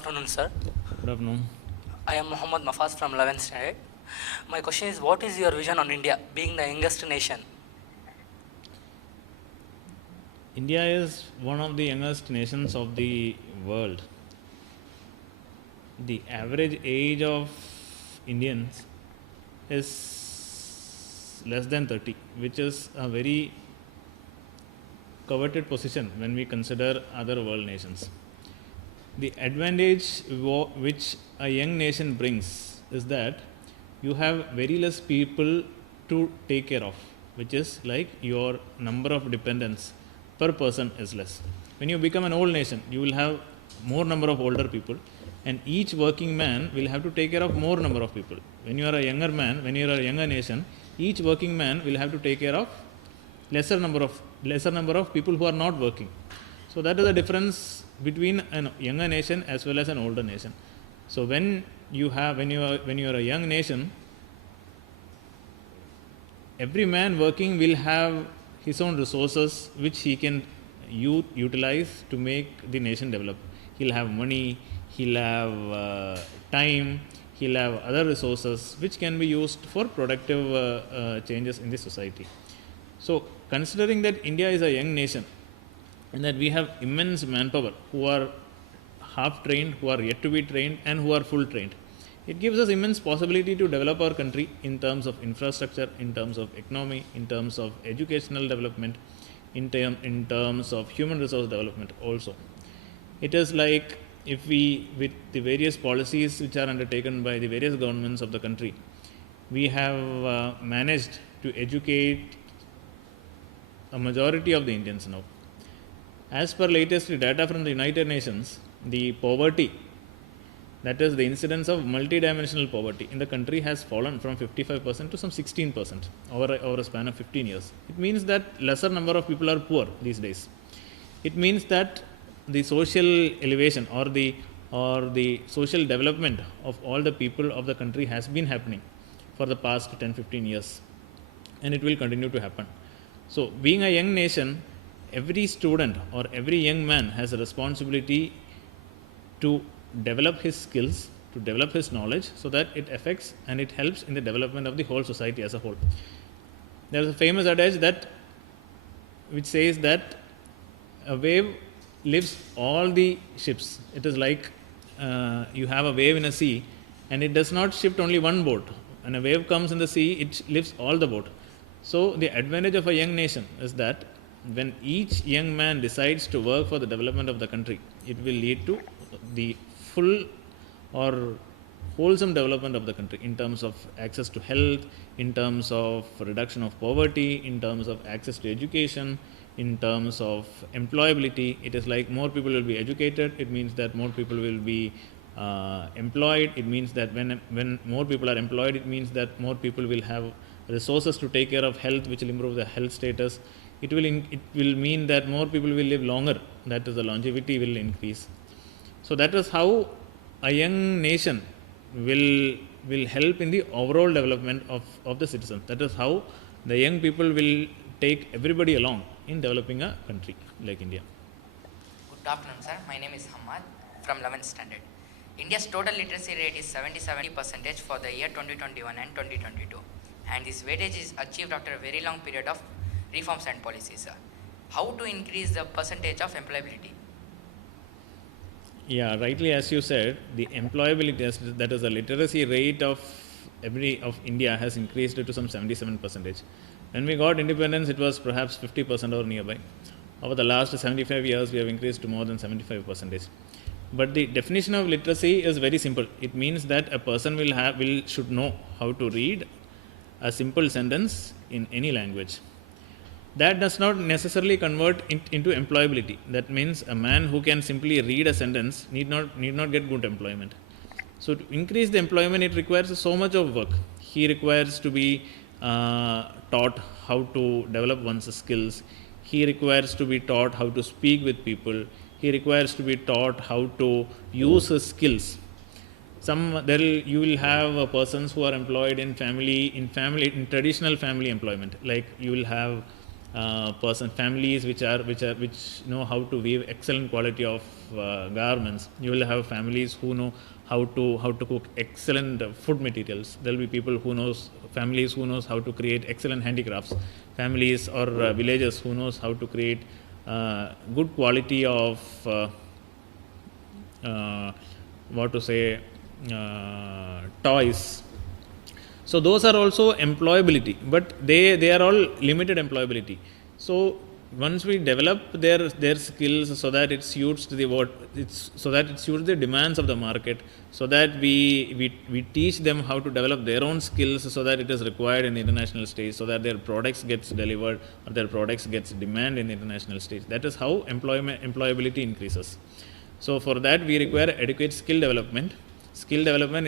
afternoon, sir. Good afternoon. I am Muhammad Mafaz from 11th standard. My question is, what is your vision on India being the youngest nation? India is one of the youngest nations of the world. The average age of Indians is less than 30, which is a very coveted position when we consider other world nations. The advantage which a young nation brings is that you have very less people to take care of, which is like your number of dependents per person is less. When you become an old nation, you will have more number of older people, and each working man will have to take care of more number of people. When you are a younger man, when you are a younger nation, each working man will have to take care of lesser number of people who are not working. So that is the difference between a younger nation as well as an older nation. So when you are a young nation, every man working will have his own resources which he can utilize to make the nation develop. He'll have money, he'll have time, he'll have other resources which can be used for productive changes in the society. So considering that India is a young nation and that we have immense manpower who are half trained, who are yet to be trained, and who are full trained, it gives us immense possibility to develop our country in terms of infrastructure, in terms of economy, in terms of educational development, in terms of human resource development also. It is like if we, with the various policies which are undertaken by the various governments of the country, we have managed to educate a majority of the Indians now. As per latest data from the United Nations, the poverty, that is the incidence of multidimensional poverty in the country, has fallen from 55% to some 16% over a span of 15 years. It means that lesser number of people are poor these days. It means that the social elevation or the social development of all the people of the country has been happening for the past 10-15 years, and it will continue to happen. So being a young nation, every student or every young man has a responsibility to develop his skills, to develop his knowledge, so that it affects and it helps in the development of the whole society as a whole. There is a famous adage which says that a wave lifts all the ships. It is like you have a wave in a sea, and it does not shift only one boat. When a wave comes in the sea, it lifts all the boat. So the advantage of a young nation is that when each young man decides to work for the development of the country, it will lead to the full or wholesome development of the country in terms of access to health, in terms of reduction of poverty, in terms of access to education, in terms of employability. It is like more people will be educated, it means that more people will be employed. It means that when more people are employed, it means that more people will have resources to take care of health, which will improve the health status. It will mean that more people will live longer, that is, the longevity will increase. So that is how a young nation will help in the overall development of the citizens. That is how the young people will take everybody along in developing a country like India. Good afternoon, sir. My name is Hamad from 11th standard. India's total literacy rate is 70% for the year 2021 and 2022. And this weightage is achieved after a very long period of reforms and policies. How to increase the percentage of employability? Yeah, rightly as you said, the employability, that is the literacy rate of India, has increased to some 77%. When we got independence, it was perhaps 50% or nearby. Over the last 75 years, we have increased to more than 75%. But the definition of literacy is very simple. It means that a person should know how to read a simple sentence in any language. That does not necessarily convert into employability. That means a man who can simply read a sentence need not get good employment. So to increase the employment, it requires so much of work. He requires to be taught how to develop one's skills. He requires to be taught how to speak with people. He requires to be taught how to use his skills. You will have persons who are employed in traditional family employment. Like you will have families which know how to weave excellent quality of garments. You will have families who know how to cook excellent food materials. There will be people families who knows how to create excellent handicrafts. Families or villagers who knows how to create good quality of toys. So those are also employability, but they are all limited employability. So once we develop their skills so that it suits the demands of the market, so that we teach them how to develop their own skills so that it is required in the international stage, so that their products gets delivered or their products gets demand in the international stage. That is how employability increases. So for that we require adequate skill development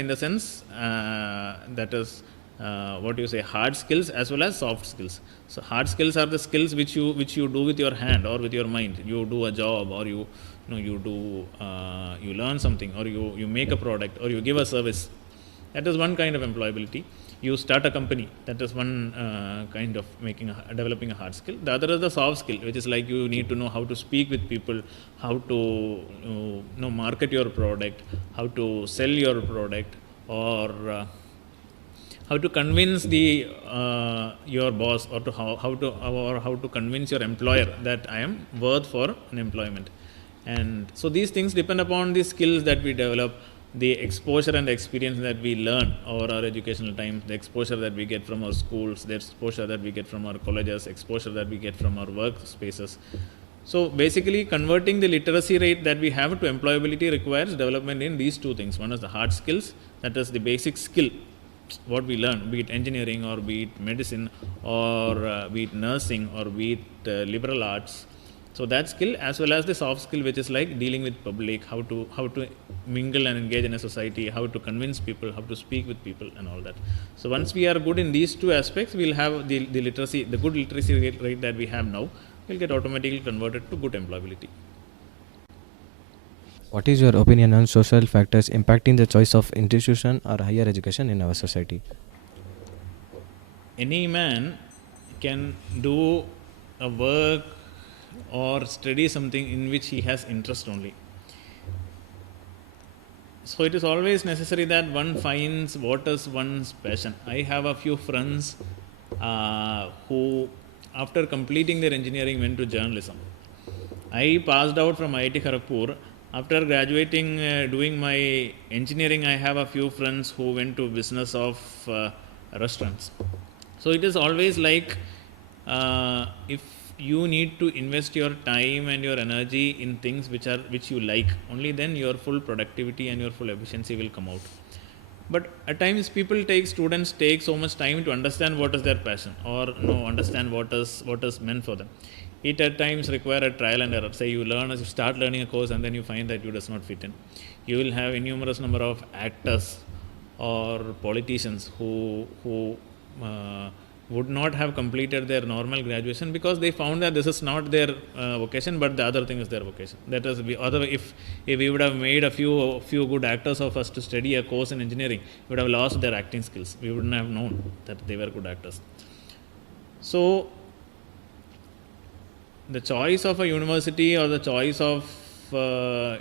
in the sense that is hard skills as well as soft skills. So hard skills are the skills which you do with your hand or with your mind. You do a job, or you learn something, or you make a product, or you give a service. That is one kind of employability. You start a company. That is one kind of developing a hard skill. The other is the soft skill, which is like you need to know how to speak with people, how to market your product, how to sell your product, or how to convince your boss, or how to convince your employer that I am worth for an employment. And so these things depend upon the skills that we develop, the exposure and the experience that we learn over our educational time, the exposure that we get from our schools, the exposure that we get from our colleges, exposure that we get from our workspaces. So basically converting the literacy rate that we have to employability requires development in these two things. One is the hard skills, that is the basic skill, what we learn, be it engineering or be it medicine or be it nursing or be it liberal arts. So that skill, as well as the soft skill, which is like dealing with public, how to mingle and engage in a society, how to convince people, how to speak with people, and all that. So once we are good in these two aspects, we'll have the good literacy rate that we have now will get automatically converted to good employability. What is your opinion on social factors impacting the choice of institution or higher education in our society? Any man can do a work or study something in which he has interest only. So it is always necessary that one finds what is one's passion. I have a few friends who, after completing their engineering, went to journalism. I passed out from IIT Kharagpur. After graduating, doing my engineering, I have a few friends who went to business of restaurants. So it is always like if you need to invest your time and your energy in things which you like, only then your full productivity and your full efficiency will come out. But at times students take so much time to understand what is their passion, or understand what is meant for them. It at times require a trial and error. Say you start learning a course and then you find that it does not fit in. You will have innumerous number of actors or politicians who would not have completed their normal graduation because they found that this is not their vocation, but the other thing is their vocation. That is, if we would have made a few good actors of us to study a course in engineering, we would have lost their acting skills. We wouldn't have known that they were good actors. So the choice of a university or the choice of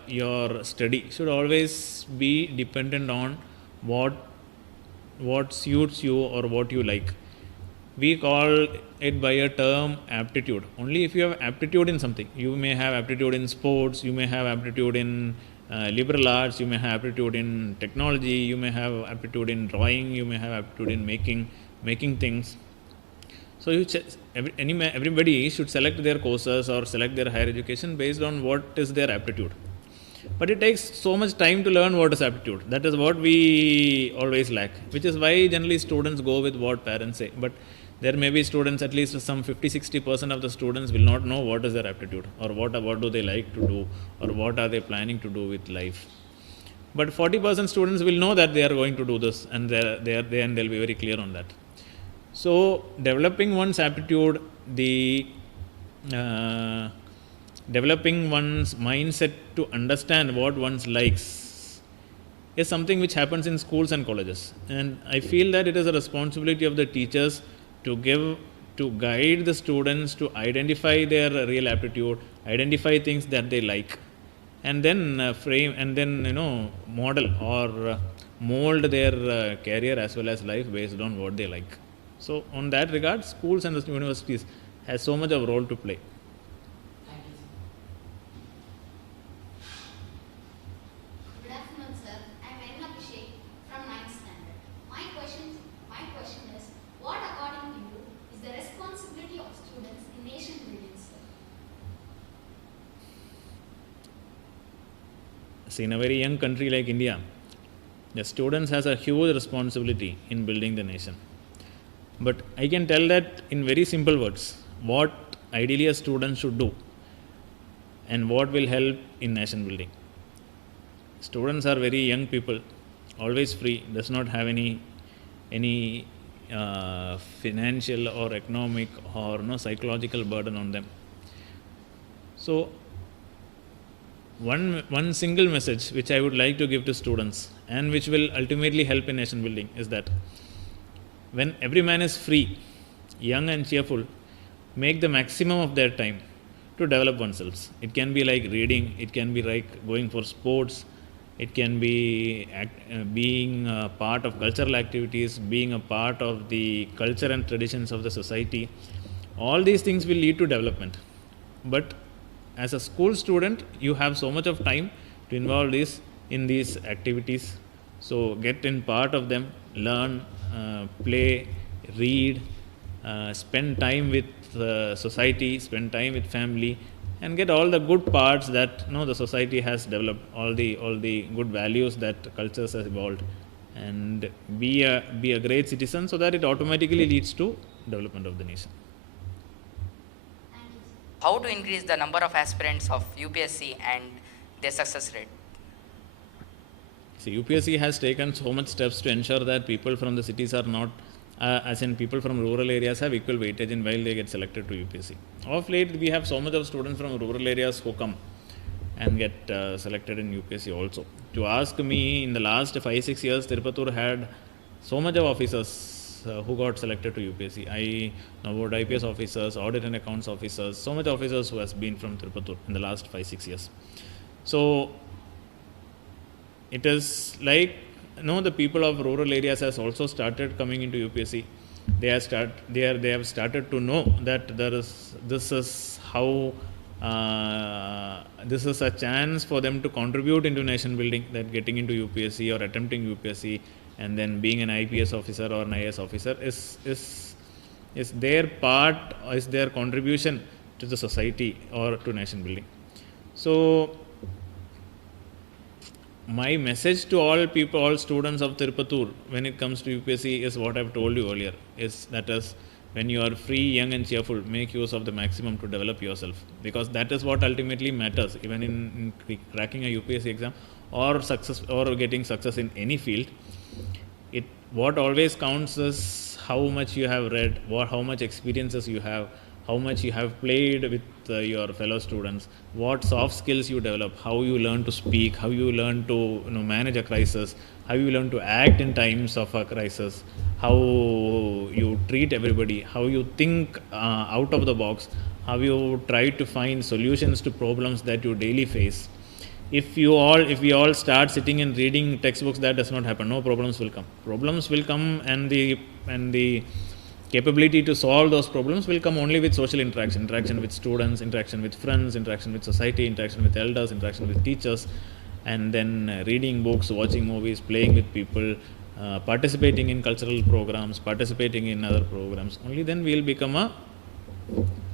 your study should always be dependent on what suits you or what you like. We call it by a term aptitude. Only if you have aptitude in something. You may have aptitude in sports, you may have aptitude in liberal arts, you may have aptitude in technology, you may have aptitude in drawing, you may have aptitude in making things. So everybody should select their courses or select their higher education based on what is their aptitude. But it takes so much time to learn what is aptitude. That is what we always lack, which is why generally students go with what parents say. But there may be students, at least some 50-60% of the students will not know what is their aptitude, or what do they like to do, or what are they planning to do with life. But 40% students will know that they are going to do this, and they'll be very clear on that. So developing one's aptitude, developing one's mindset to understand what one likes is something which happens in schools and colleges. And I feel that it is a responsibility of the teachers to guide the students to identify their real aptitude, identify things that they like, and then frame and then model or mold their career as well as life based on what they like. So on that regard, schools and the universities has so much of role to play. Good afternoon, sir. I am Abhishek from 9th standard. My question is, what according to you is the responsibility of students in nation building, sir? See, in a very young country like India, the students has a huge responsibility in building the nation. But I can tell that in very simple words, what ideally a student should do and what will help in nation building. Students are very young people, always free, does not have any financial or economic or psychological burden on them. So one single message which I would like to give to students and which will ultimately help in nation building is that when every man is free, young and cheerful, make the maximum of their time to develop oneself. It can be like reading, it can be like going for sports, it can be being a part of cultural activities, being a part of the culture and traditions of the society. All these things will lead to development. But as a school student, you have so much of time to involve in these activities. So get in part of them, learn, play, read, spend time with society, spend time with family, and get all the good parts that the society has developed, all the good values that cultures has evolved, and be a great citizen, so that it automatically leads to development of the nation. Thank you, sir. How to increase the number of aspirants of UPSC and their success rate? See, UPSC has taken so much steps to ensure that people from the cities are not, as in people from rural areas have equal weightage in while they get selected to UPSC. Of late, we have so much of students from rural areas who come and get selected in UPSC also. To ask me, in the last 5-6 years, Tirupathur had so much of officers who got selected to UPSC. Albert I.P.S officers, audit and accounts officers, so much officers who has been from Tirupathur in the last 5-6 years. So it is like the people of rural areas has also started coming into UPSC. They have started to know that this is a chance for them to contribute into nation building, that getting into UPSC or attempting UPSC and then being an IPS officer or an IAS officer is their part, is their contribution to the society or to nation building. So my message to all students of Tirupathur when it comes to UPSC is what I've told you earlier, is when you are free, young and cheerful, make use of the maximum to develop yourself, because that is what ultimately matters, even in cracking a UPSC exam or success or getting success in any field. What always counts is how much you have read, how much experiences you have, how much you have played with your fellow students, what soft skills you develop, how you learn to speak, how you learn to manage a crisis, how you learn to act in times of a crisis, how you treat everybody, how you think out of the box, how you try to find solutions to problems that you daily face. If we all start sitting and reading textbooks, that does not happen. No problems will come. Problems will come, and the capability to solve those problems will come only with social interaction with students, interaction with friends, interaction with society, interaction with elders, interaction with teachers, and then reading books, watching movies, playing with people, participating in cultural programs, participating in other programs. Only then we will become a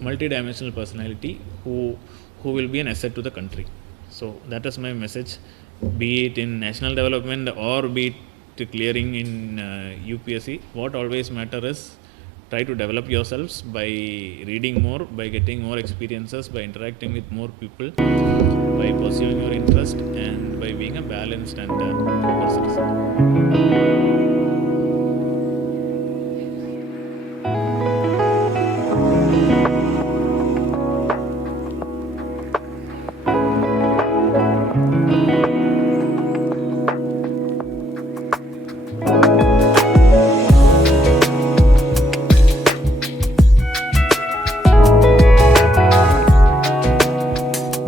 multidimensional personality who will be an asset to the country. So that is my message, be it in national development or be it clearing in UPSC. What always matters is try to develop yourselves by reading more, by getting more experiences, by interacting with more people, by pursuing your interest, and by being a balanced and proper citizen.